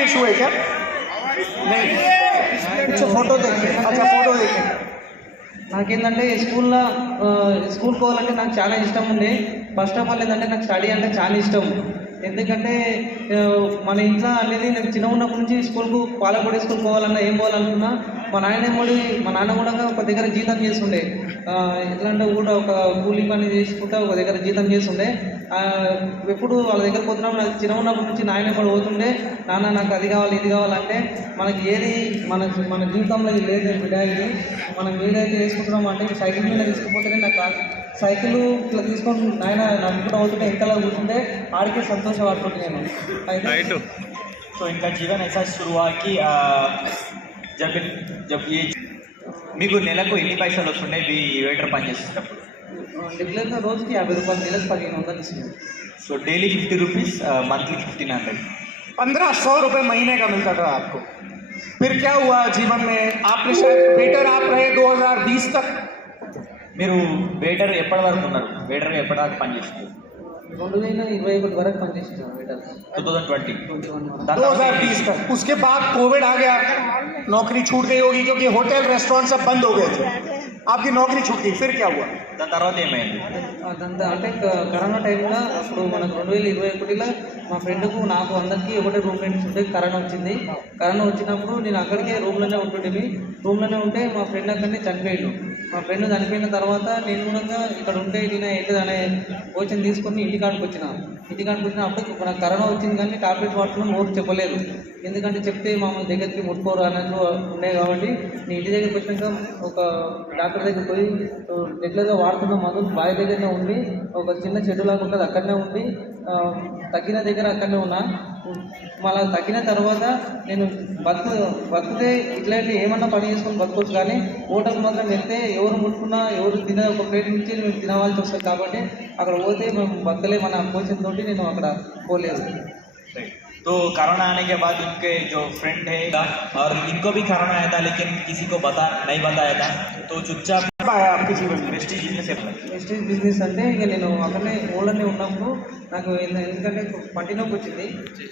कोई इशू है क्या नहीं अच्छा फोटो देखिए अच्छा फोटो देखिए నాకేంటంటే స్కూల్లో ఆ, స్కూల్ పోవాలంటే నాకు చాలా ఇష్టం ఉండే ఫస్ట్ ఆఫ్ ఆల్ ఏంటంటే నాకు స్టడీ అంటే చాలా ఇష్టం ఎందుకంటే ఆ, మన ఇంట్లో అనేది నేను చిన్న ఉన్నప్పటి నుంచి స్కూల్కు పాలకొడే స్కూల్ పోవాలన్నా ఏం పోవాలనుకున్నా మా నాయన ఏమోడి మా నాన్న కూడా ఒక దగ్గర జీతం చేస్తుండే ఆ, ఎట్లా అంటే కూడా ఒక కూలీ పని చేసుకుంటా ఒక దగ్గర జీతం చేస్తుండే ఆ, ఎప్పుడు వాళ్ళ దగ్గర పోతున్నప్పుడు నాకు చిన్న ఉన్నప్పటి నుంచి నాయన కూడా పోతుండే నాన్న నాకు అది కావాలి ఇది కావాలంటే మనకి ఏది మన మన జీవితంలో ఇది లేదు బిడ్డ ఇది మనం ఏదైతే వేసుకుంటున్నాం అంటే సైకిల్ మీద తీసుకుపోతేనే నాకు కాదు సైకిల్ ఇట్లా తీసుకొని నాయన నడుపుకుంటూ అవుతుంటే ఎంతలా కూర్చుంటే ఆడికి సంతోషపడుతుంది నేను అయితే तो इनका जीवन ऐसा शुरू हुआ कि आ, जब जब ये మీకు నెలకు ఎన్ని పైసలు వస్తున్నాయి మీ వెయిటర్ పని చేసేటప్పుడు రెగ్యులర్గా రోజుకి యాభై రూపాయలు నెలకు పదిహేను వందలు ఇస్తుంది so daily fifty rupees monthly fifteen hundred पंद्रह सौ रुपये महीने का मिलता था आपको फिर क्या हुआ जीवन में आपने शायद बेटर आप रहे 2020 तक మీరు వెయిటర్ ఎప్పటి వరకు ఉన్నారు వెయిటర్ ఎప్పటి వరకు పని చేస్తారు రెండు వేల ఇరవై ఒకటి వరకు పనిచేస్తున్నాను meter two thousand twenty twenty one 2020 तक उसके बाद कोविड आ गया नौकरी छूट गई होगी क्योंकि होटल रेस्टोरेंट सब बंद हो गए थे आपकी नौकरी छूट गई फिर क्या हुआ దాని తర్వాత ఏమైంది అదంతా అంటే క- కరోనా టైంలో అప్పుడు మనకు రెండు వేల ఇరవై ఒకటిలో మా ఫ్రెండ్కు నాకు అందరికీ ఒకటే రూమ్ రెంట్స్ ఉంటే కరోనా వచ్చింది కరోనా వచ్చినప్పుడు నేను అక్కడికే రూమ్లోనే ఉంటుండేవి రూమ్లోనే ఉంటే మా ఫ్రెండ్ అక్కడనే చనిపోయాడు మా ఫ్రెండ్ చనిపోయిన తర్వాత నేను కూడా ఇక్కడ ఉంటే నేను ఏంటిది అనే కోచింగ్ తీసుకొని ఇంటికాడికి వచ్చిన ఇంటికాడికి వచ్చిన అప్పుడు నాకు కరోనా వచ్చింది కానీ టాబ్లెట్ వాడుతున్నాం ఊరు చెప్పలేదు. ఎందుకంటే చెప్తే మామూలు దగ్గరికి ముట్టుకోరు అన్నట్లు ఉండే కాబట్టి నేను ఇంటి దగ్గరికి వచ్చినాక ఒక డాక్టర్ దగ్గరికి పోయి రెగ్యులర్గా వాడుతున్న మందు బావి దగ్గరనే ఉండి ఒక చిన్న చెడు లాగా ఉంటుంది అక్కడనే ఉండి తగ్గిన దగ్గర అక్కడనే ఉన్నా. మళ్ళీ తగ్గిన తర్వాత నేను బతుకు బతికితే ఇట్లాంటి ఏమన్నా పని చేసుకొని బతకొచ్చు కానీ హోటల్ మాత్రం వెళ్తే ఎవరు ముట్టుకున్నా ఎవరు తినే ఒక ప్లేట్ నుంచి మేము తినవలసి వస్తుంది కాబట్టి అక్కడ పోతే మేము బతకలేమన్న కోచింగ్ తోటి నేను అక్కడ పోలేదు तो कोरोना आने के बाद उनके जो फ्रेंड है और इनको भी कोरोना आया था लेकिन किसी को बता नहीं बताया था तो चुपचाप ప్రెస్టీజ్ బిజినెస్ అంటే ఇక నేను అక్కడనే ఓల్డర్నే ఉన్నప్పుడు నాకు ఎందుకంటే పంటి నొప్పి వచ్చింది.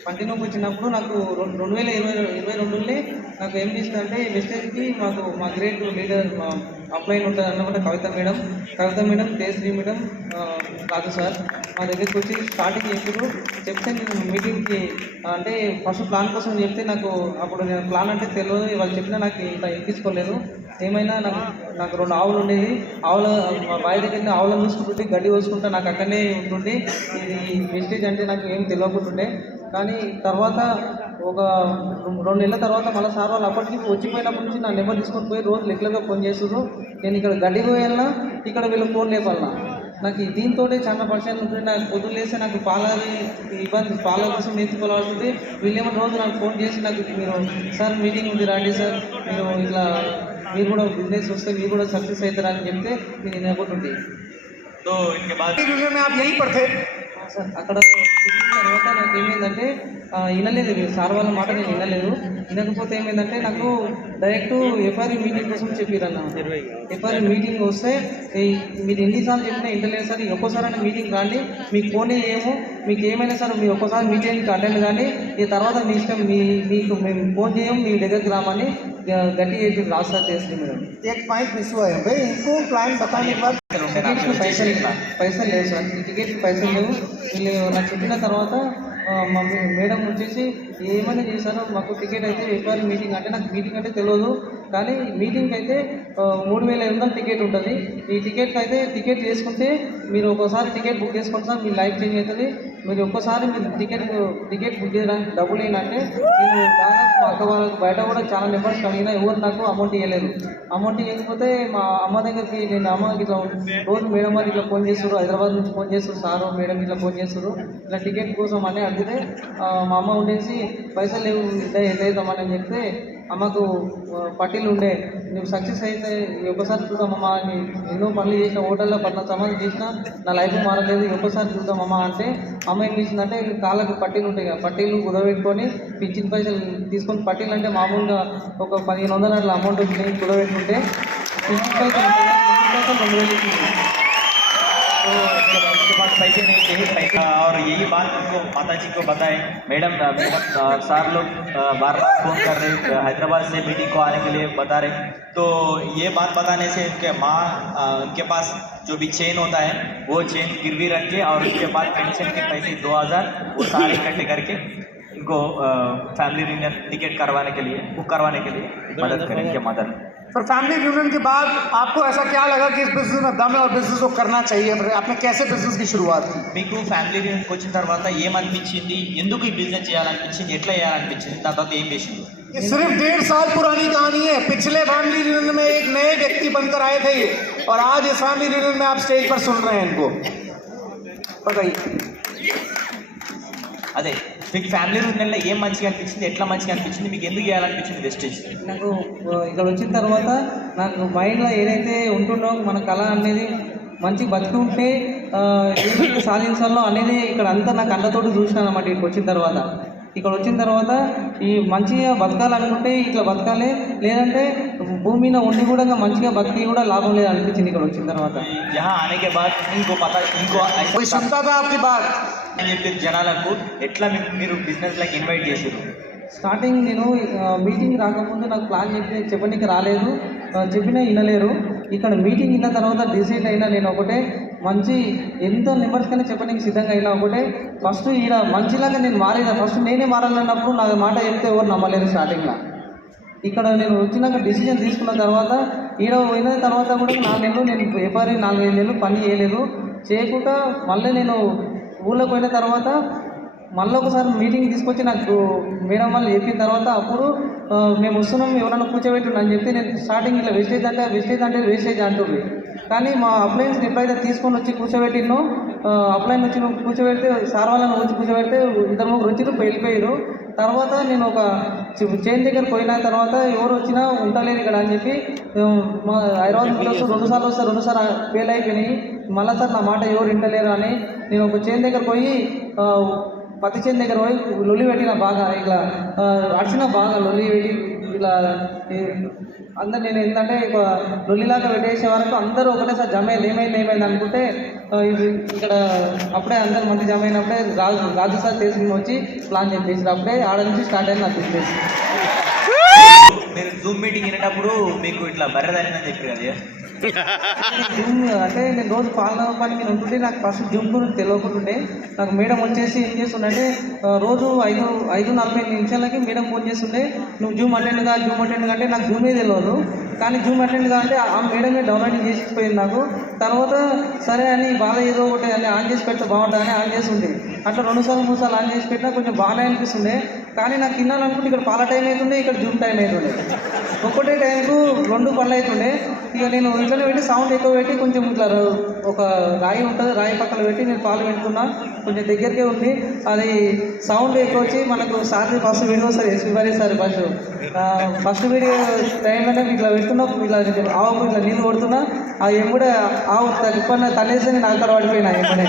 పంటి నొప్పి వచ్చినప్పుడు నాకు రెండు వేల ఇరవై ఇరవై రెండులోనే నాకు ఏం చేసిందంటే వెస్టేజ్కి మాకు మా గ్రేట్ లీడర్ అప్లైన్ ఉంటుంది అన్నమాట కవిత మేడం. కవిత మేడం తేశ్రీ మేడం కాదు రాజు సార్. మా దగ్గరికి వచ్చి స్టార్టింగ్ ఎప్పుడు చెప్తే నేను మీటింగ్కి అంటే ఫస్ట్ ప్లాన్ కోసం చెప్తే నాకు అప్పుడు నేను ప్లాన్ అంటే తెలియదు. వాళ్ళు చెప్పినా నాకు ఇంత ఎక్కించుకోలేదు ఏమైనా నాకు నాకు రెండు ఆవులు ఉండేది ఆవుల బావి దగ్గర ఆవులను చూసుకుంటుంటే గడ్డి పోసుకుంటా నాకు అక్కడనే ఉంటుండే. ఇది వెస్టేజ్ అంటే నాకు ఏం తెలియకుంటుండే. కానీ తర్వాత ఒక రెండు నెలల తర్వాత మళ్ళీ సార్ వాళ్ళు అప్పటికి వచ్చిపోయినప్పటి నుంచి నా నెంబర్ తీసుకొని పోయి రోజు రెగ్యులర్గా ఫోన్ చేస్తున్నారు నేను ఇక్కడ గడ్డి పోయాలన్నా ఇక్కడ వీళ్ళు ఫోన్ లేపాలన్నా నాకు దీంతో చాలా పరిచయం ఉంటుంది నాకు పొద్దున్న లేస్తే నాకు పాల ఇబ్బంది పాల కోసం నేర్చుకోవాల్సింది వీళ్ళేమో రోజు నాకు ఫోన్ చేసి నాకు మీరు సార్ మీటింగ్ ఉంది రండి సార్ మీరు ఇట్లా మీరు కూడా బిజినెస్ వస్తే మీరు కూడా సక్సెస్ అవుతారని చెప్తే నేను వినకుంటుంది तो इनके बाद यूनियन में आप यहीं पर थे సార్ అక్కడ చెప్పిన తర్వాత నాకు ఏమైందంటే వినలేదు మీరు. సార్ వాళ్ళ మాట నేను వినలేదు. వినకపోతే ఏమైందంటే నాకు డైరెక్ట్ ఎఫ్ఐఆర్ మీటింగ్ కోసం చెప్పిరన్న. ఎఫ్ఐఆర్ మీటింగ్ వస్తే మీరు ఎన్నిసార్లు చెప్పినా ఇంటలేదు సార్. ఈ ఒక్కోసారి మీటింగ్ రాండి మీకు ఫోనే ఏమో మీకు ఏమైనా సార్ మీరు ఒక్కసారి మీటింగ్కి అటెండ్ కానీ ఈ తర్వాత మీ ఇష్టం మీ మీకు మేము ఫోన్ చేయము మీ దగ్గరికి రామని గ- గట్టి చేసి రాస్తా చేస్తుంది మేడం एक पॉइंट मिस हुआ है भाई इनको प्लान बताने के बाद టికెట్కి పైసలు పైసలు లేవు సార్ టికెట్కి పైసలు లేవు వీళ్ళు నాకు చెప్పిన తర్వాత ఆ, మా మే- మేడం వచ్చేసి ఏమైనా చేశారో మాకు టికెట్ అయితే ఎఫ్ఆర్ మీటింగ్ అంటే నాకు మీటింగ్ అంటే తెలియదు కానీ మీటింగ్ అయితే ఆ, మూడు వేల ఎనిమిది వందల టికెట్ ఉంటుంది ఈ టికెట్ అయితే టికెట్ చేసుకుంటే మీరు ఒక్కోసారి టికెట్ బుక్ చేసుకోండి సార్ మీ లైఫ్ చేంజ్ అవుతుంది మీరు ఒక్కసారి మీరు టికెట్ టికెట్ బుక్ చేయడానికి డబ్బులు ఏంటంటే నేను దాదాపు అక్క వాళ్ళకి బయట కూడా చాలా మెంబర్స్ అడిగినా ఎవరు నాకు అమౌంట్ ఇవ్వలేదు అమౌంట్ ఇవ్వకపోతే మా అమ్మ దగ్గరికి నేను అమ్మకి ఇట్లా రోజు మేడం వాళ్ళు ఇట్లా ఫోన్ చేస్తారు హైదరాబాద్ నుంచి ఫోన్ చేస్తారు సారు మేడం ఇట్లా ఫోన్ చేస్తారు ఇట్లా టికెట్ కోసం అని అడిగితే మా అమ్మ ఉండేసి పైసలు లేవు ఇదే ఎదైతామని అని చెప్తే అమ్మకు పట్టీలు ఉండే నువ్వు సక్సెస్ అయితే ఒక్కసారి చూద్దామమ్మా అని ఎన్నో పనులు చేసిన హోటల్లో పద్నాలుగు సంబంధం చేసినా నా లైఫ్ మారలేదు. ఒక్కసారి చూద్దామమ్మా అంటే అమ్మ ఏం చేసిందంటే కాళ్ళకు పట్టీలు ఉంటాయి కదా. పట్టీలు కుదవెట్టుకొని పిచ్చిన పైసలు తీసుకొని పట్టీలు అంటే మామూలుగా ఒక పదిహేను వందల అట్లా అమౌంట్ వచ్చింది కుదవెట్టుకుంటే. పిచ్చిన పైసలు పిచ్చిన పైసలు రెండు వేలు तो उसके पास पैसे नहीं थे पैसे और यही बात उनको माता जी को बताए। मैडम मैडम सार लोग बार बार फ़ोन कर रहे हैदराबाद से बेटी को आने के लिए बता रहे तो ये बात बताने से उनके माँ उनके पास जो भी चेन होता है वो चेन गिरवी रख के और उसके बाद पेंशन के पैसे दो हज़ार वो सारे इकट्ठे करके इनको फैमिली रिनर टिकट करवाने के लिए बुक करवाने के लिए मदद करें इनके मदद फिर फैमिली यूनियन के बाद आपको ऐसा क्या लगा कि इस बिजनेस में दम है और बिजनेस को करना चाहिए फिर आपने कैसे बिजनेस की शुरुआत की మీకు ఫ్యామిలీ రియూనియన్కి వచ్చిన తర్వాత ఏమనిపించింది ఎందుకు ఈ బిజినెస్ చేయాలనిపించింది ఎట్లా చేయాలనిపించింది దాని తర్వాత ఏం చేసింది ये सिर्फ डेढ़ साल पुरानी कहानी है पिछले फैमिली रियूनियन में एक नए व्यक्ति बनकर आए थे ये और आज इस फैमिली रियूनियन में आप स्टेज पर सुन रहे हैं इनको बताइए అదే మీకు ఫ్యామిలీ రియూనియన్లో ఏం మంచిగా అనిపించింది? ఎట్లా మంచిగా అనిపించింది? మీకు ఎందుకు చేయాలనిపించింది వెస్టేజ్ నాకు ఇక్కడ వచ్చిన తర్వాత నాకు మైండ్లో ఏదైతే ఉంటుందో మన కళ అనేది మంచి బతుకుంటే సాధించాలో అనేది ఇక్కడ అంతా నాకు కళ్ళతోటి చూసినాను అన్నమాట ఇక్కడికి వచ్చిన తర్వాత. ఇక్కడ వచ్చిన తర్వాత ఈ మంచిగా బతకాలనుకుంటే ఇట్లా బతకాలి. లేదంటే భూమి మీద ఉండి కూడా ఇంకా మంచిగా బతికి కూడా లాభం లేదు అనిపించింది ఇక్కడ వచ్చిన తర్వాత. ఇంకో పత ఇంకో అని చెప్పి జనాలకు ఎట్లా మీరు బిజినెస్ లైక్ ఇన్వైట్ చేసారు స్టార్టింగ్ నేను మీటింగ్ రాకముందు నాకు ప్లాన్ చెప్పి చెప్పడానికి రాలేదు. చెప్పినా వినలేరు. ఇక్కడ మీటింగ్ విన్న తర్వాత డిసైడ్ అయినా నేను ఒకటే మంచి ఎంతో నెంబర్స్ కన్నా చెప్పడానికి సిద్ధంగా అయినా ఒకటే. ఫస్ట్ ఈడ మంచిలాగా నేను మారేదా? ఫస్ట్ నేనే మారాలన్నప్పుడు నా మాట చెప్తే ఎవరు నమ్మలేరు స్టార్టింగ్లో ఇక్కడ నేను వచ్చినాక డిసిజన్ తీసుకున్న తర్వాత ఈడ పోయిన తర్వాత కూడా నాలుగు నెలలు నేను వ్యాపారి నాలుగైదు నెలలు పని చేయలేదు. చేయకుండా మళ్ళీ నేను ఊళ్ళోకి పోయిన తర్వాత మళ్ళీ ఒకసారి మీటింగ్ తీసుకొచ్చి నాకు మేడం వాళ్ళు చెప్పిన తర్వాత అప్పుడు మేము వస్తున్నాం ఎవరైనా కూర్చోబెట్టుండి అని చెప్పి నేను స్టార్టింగ్ ఇట్లా వేస్టేజ్ అంటే వేస్టేజ్ అంటే వేస్టేజ్ అంటుంది కానీ మా అప్లయన్స్ ఎప్పుడైతే తీసుకొని వచ్చి కూర్చోబెట్టినో అప్లయన్స్ వచ్చి కూర్చోబెడితే సార్ వాళ్ళని వచ్చి కూర్చోబెడితే ఇద్దరు ముగ్గురు వచ్చి వెళ్ళిపోయారు తర్వాత నేను ఒక చైన్ దగ్గర పోయిన తర్వాత ఎవరు వచ్చినా ఉండలేదు ఇక్కడ అని చెప్పి మా హైదరాబాద్ రెండు సార్లు వస్తే రెండు సార్లు ఫెయిల్ అయిపోయినాయి. మళ్ళీ సార్ నా మాట ఎవరు వింటలేరు అని నేను ఒక చేను దగ్గర పోయి పత్తి చేను దగ్గర పోయి లొల్లి పెట్టిన బాగా ఇట్లా అడిచిన బాగా లొల్లి పెట్టి ఇలా అందరు నేను ఏంటంటే ఇక లొల్లిలాగా పెట్టేసే వరకు అందరూ ఒకటేసారి జమ ఏమైంది ఏమైంది అనుకుంటే ఇక్కడ అప్పుడే అందరు మంది జమ అయినప్పుడే రాజు రాజు సార్ తీసుకుని వచ్చి ప్లాన్ చెప్పేసి అప్పుడే ఆడ నుంచి స్టార్ట్ అయింది నాకు బిజినెస్ మీరు జూమ్ మీటింగ్ వినేటప్పుడు మీకు ఇట్లా బర్రెదారిందని చెప్పారు కదా జూమ్ అంటే నేను రోజు పాలన పని నేను ఉంటుంటే నాకు ఫస్ట్ జూమ్ గురించి తెలియకుంటుండే. నాకు మేడం వచ్చేసి ఏం చేస్తుండే రోజు ఐదు ఐదు నలభై నిమిషాలకి మేడం ఫోన్ చేస్తుండే నువ్వు జూమ్ అటెండ్ కా జూమ్ అటెండ్గా అంటే నాకు జూమే తెలియదు. కానీ జూమ్ అటెండ్గా అంటే ఆ మేడమే డౌన్లోడింగ్ చేసిపోయింది నాకు. తర్వాత సరే అని బాగా ఏదో ఒకటి అని ఆన్ చేసి పెడితే బాగుంటుంది అని ఆన్ చేసి ఉండే అట్లా రెండు సార్లు మూడు సార్లు ఆన్ చేసి పెట్టినా కొంచెం బాగానే అనిపిస్తుండే. కానీ నాకు తినాలనుకుంటే ఇక్కడ పాల టైం అవుతుండే ఇక్కడ జూమ్ టైం అవుతుండే. ఒక్కటే టైంకు రెండు పనులు అవుతుండే. ఇక నేను ఇంట్లోనే పెట్టి సౌండ్ ఎక్కువ పెట్టి కొంచెం ఇట్లా ఒక రాయి ఉంటుంది రాయి పక్కన పెట్టి నేను పాలు పెట్టుకున్నా. కొంచెం దగ్గరికే ఉంది. అది సౌండ్ ఎక్కువ వచ్చి మనకు sir first video sir SP sir first first video టైంలోనే ఇట్లా పెడుతున్నా ఇట్లా ఆవుకు ఇట్లా నీళ్ళు కొడుతున్నా. అది కూడా ఆవు తగ్గిపోయిన తనేసి నేను అక్కడ పడిపోయినా ఏమనే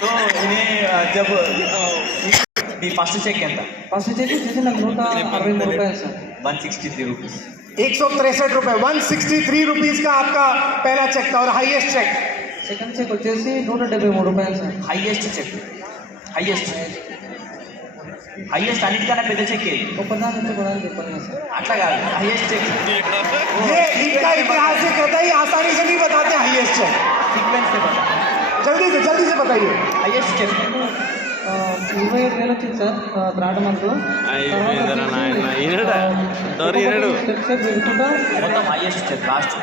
సో ఇది మీ ఫస్ట్ చెక్ ఎంత ఫస్ట్ చెక్ వచ్చేసి నాకు నూట అరవై మూడు రూపాయలు sir one sixty three rupees एक सौ तिरसठ रुपये वन सिक्सटी थ्री रुपीज़ का आपका पहला चेक था और हाईएस्ट चेक సెకండ్ చెక్ వచ్చేసి నూట డెబ్బై మూడు రూపాయలు sir highest check highest highest అన్నిటికన్నా పెద్ద చెక్ ఏది ఒక్కదాని నుంచి ఒకదాని చెప్పండి కదా సార్ అట్లా కాదు హైయెస్ట్ చెక్ ये इनका इतिहास से कहता ही आसानी से नहीं बताते हाईएस्ट चेक సీక్వెన్స్ जल्दी से जल्दी से बताइए హైయెస్ట్ చెక్ ఆ, ఇరవై ఏడు వేలు వచ్చింది సార్ థర్డ్ మంత్ అయిపోయిందిరా నాయన. ఈనడా? డోర్ ఈనడు. స్టెప్ స్టెప్ పెరుగుకుంటా మొత్తం హైయెస్ట్ చెక్ లాస్ట్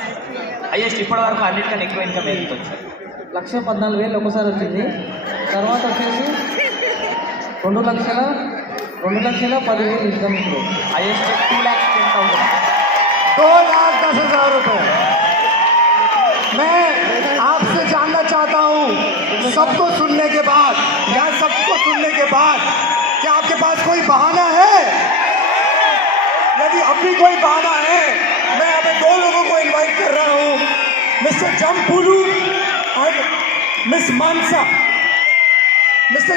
హైయెస్ట్ ఇప్పటి వరకు అన్నిటికన్నా ఎక్కువ ఇన్కమ్ ఎంత వచ్చింది లక్ష పద్నాలుగు వేలు ఒకసారి వచ్చింది తర్వాత వచ్చేసి రెండు లక్షల రెండు లక్షల పదివేలు ఇన్కమ్ ఇప్పుడు highest check two lakhs ten thousand दो लाख दस हजार रुपए मैं आपसे जानना चाहता हूँ सबको सुनने के बाद बहाना है। यदि अब भी कोई बहाना है, मैं अभी दो लोगों को इनवाइट कर रहा हूँ। मिस्टर जम्पुलू और मिस मानसा मिस्टर